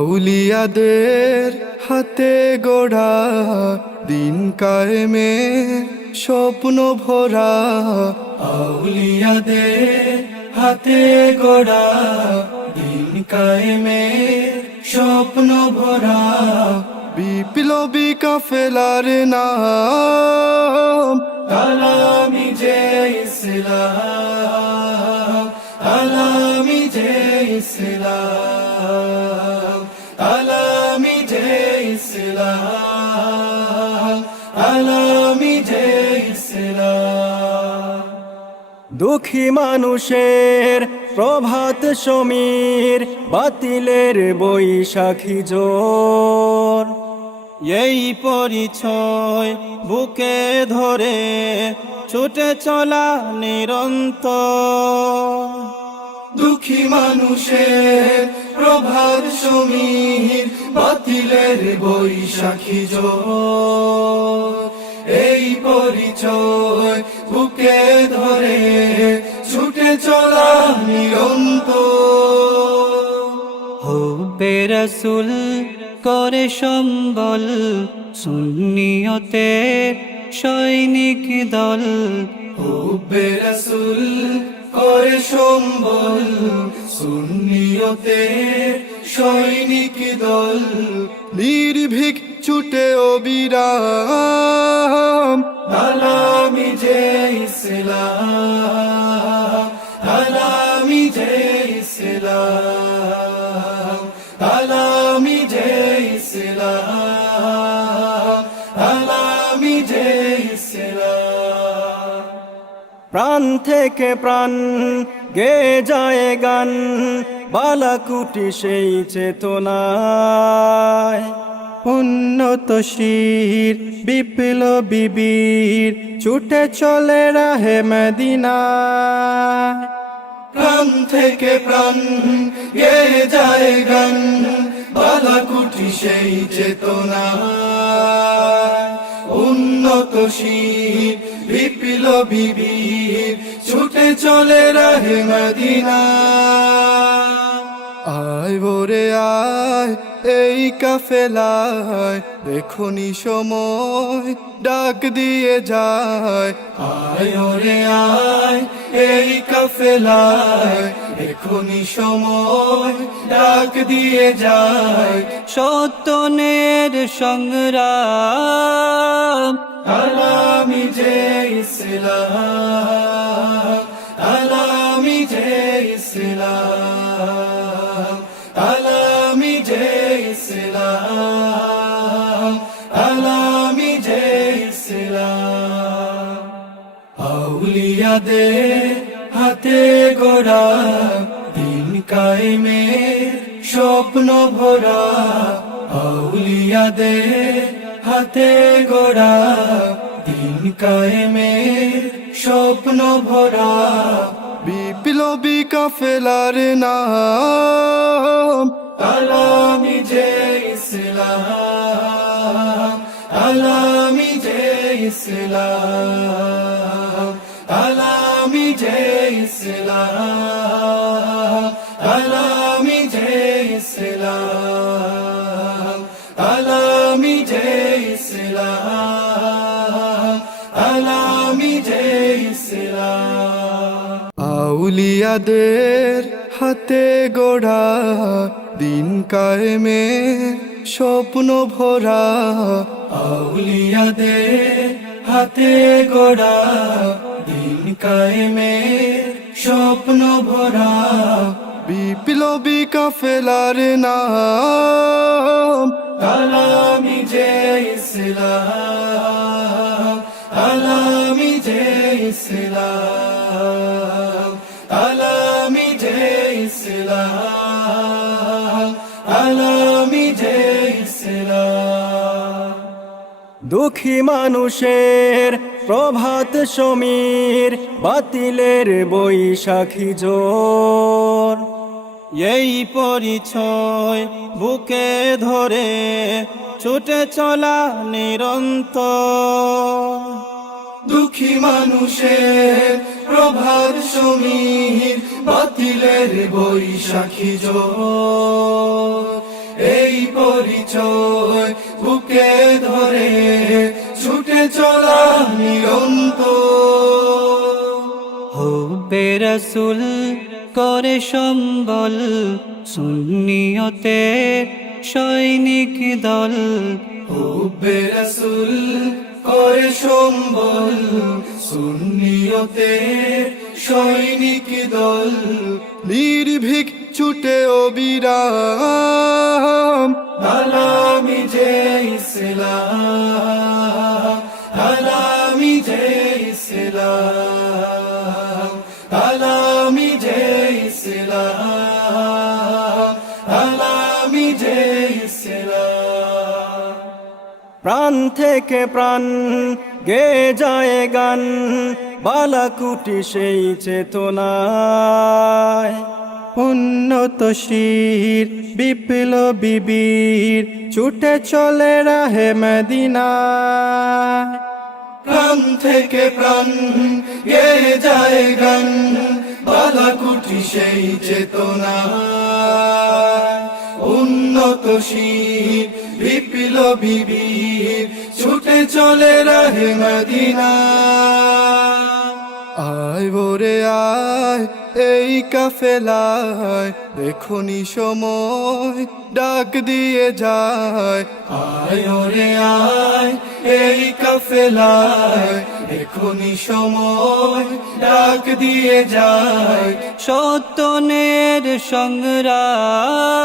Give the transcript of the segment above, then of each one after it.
আউলিয়াদের হাতে গড়া দিন কায়েমের স্বপ্ন ভরা, আউলিয়াদের হাতে গড়া দিন কায়েমের স্বপ্ন ভরা। বিপ্লবী কাফেলার নাম আলামি যে ইসলাম, আলামি যে ইসলাম, আলামি যে ইসলাম, আলামি যে ইসলাম। দুঃখী মানুষের প্রভাত সমীর, বাতিলের বৈশাখী জোর, এই পরিচয় বুকে ধরে ছুটে চলা নিরন্তর। দুঃখী মানুষের প্রভাত সমীর, বাতিলের বৈশাখী জোর, এই পরিচয় বুকে ধরে ছুটে চলা নিরন্তর। হুব্বে রাসূল করে সম্বল, সুন্নিয়তের সৈনিক দল। হুব্বে রাসূল করে সম্বল, সুন্নিয়তের সৈনিক দল। নির্ভীক ছুটে অবিরাম, আলামি যে ইসলাম, আলামি যে ইসলাম, আলামি যে ইসলাম, আলামি যে ইসলাম। প্রাণ থেকে প্রাণ গে যায় গান, বালাকুটি সেই চেতনায়। উন্নত শির বিপ্লবী বীর, ছুটে চলে রাহে মদিনায়। প্রাণ থেকে প্রাণ গে যায় গান, বালাকুটি সেই চেতনায়। উন্নত শির বিপ্লবী বীর, ছুটে চলে রাহে মদিনায়। আয় ভোরে আয় এই কাফেলায়, দেখনি সময় ডাক দিয়ে যায়। আয় ওরে আয় এই কাফেলায়, দেখনি সময় ডাক দিয়ে যায়। সত্যনের সংগ্রাম, আলামি যে ইসলাম, আলামি যে ইসলাম, আলামি যে ইসলাম, আলামি যে ইসলাম। আউলিয়াদের হাতে গড়া দিন কায়েমের স্বপ্ন ভরা, আউলিয়াদের হাতে গড়া দিন কায়েমের স্বপ্ন ভরা। বিপ্লবী কাফেলার নাম আলামি যে ইসলাম, আলামি যে ইসলাম, আলামি যে ইসলাম, আলামি যে ইসলাম, আলামি যে ইসলাম, আলামি যে ইসলাম। আউলিয়াদের হাতে গড়া দিন কায়েমের স্বপ্ন ভরা, আউলিয়াদের হাতে গড়া দিন কায়েমের স্বপ্ন ভরা। বিপ্লবী কাফেলার নাম আলামি যে ইসলাম, আলামি যে ইসলাম, আলামি যে ইসলাম, আলামি যে ইসলাম। দুঃখী মানুষের প্রভাত সমীর, বাতিলের বৈশাখী জোর, এই পরিচয় বুকে ধরে ছুটে চলা নিরন্তর। দুঃখী মানুষের প্রভাত সমীর, বাতিলের বৈশাখী জোর, পরিচয় বুকে ধরে ছুটে চলা নিরন্তর হুব্বে রাসূল করে সম্বল সুন্নিয়তের সৈনিক দল হুব্বে রাসূল করে সম্বল সুন্নিয়তের সৈনিক দল নির্ভীক ছুটে অবিরাম আলামি যে ইসলাম আলামি যে ইসলাম আলামি যে ইসলাম আলামি যে ইসলাম প্রাণ থেকে প্রাণ গে যায় গান বালাকুটি সেই চেতনায় উন্নত শির বিপ্লবী বীর ছুটে চলে রাহে মদিনায় প্রাণ থেকে প্রাণ গে যায় গান বালাকুটি সেই চেতনায় উন্নত শির বিপ্লবী বীর ছুটে চলে রাহে মদিনা আয় ভোরে আয় এই কাফেলায় এখনি সময় ডাক দিয়ে যায় আয় ওরে আয় এই কাফেলায় এখনি সময় ডাক দিয়ে যায় সত্যনের সংগ্রাম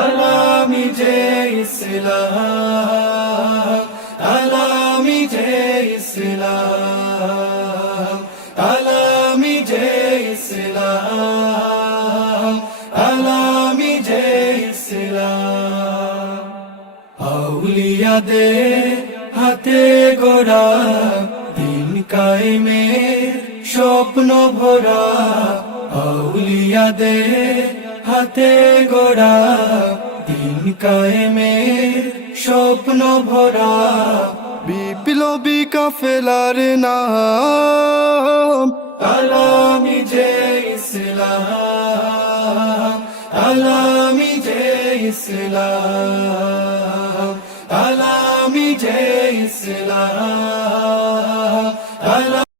আলামি যে ইসলাম আলামি যে ইসলাম আলামি যে ইসলাম আলামি যে ইসলাম আউলিয়াদের হাতে গড়া দিন কায়েমের স্বপ্ন ভরা আউলিয়াদের হাতে গড়া দিন কায়েমের স্বপ্ন ভরা বিপ্লবী কাফেলার নাম আলামি যে ইসলাম আলামি যে ইসলাম আলামি যে ইসলাম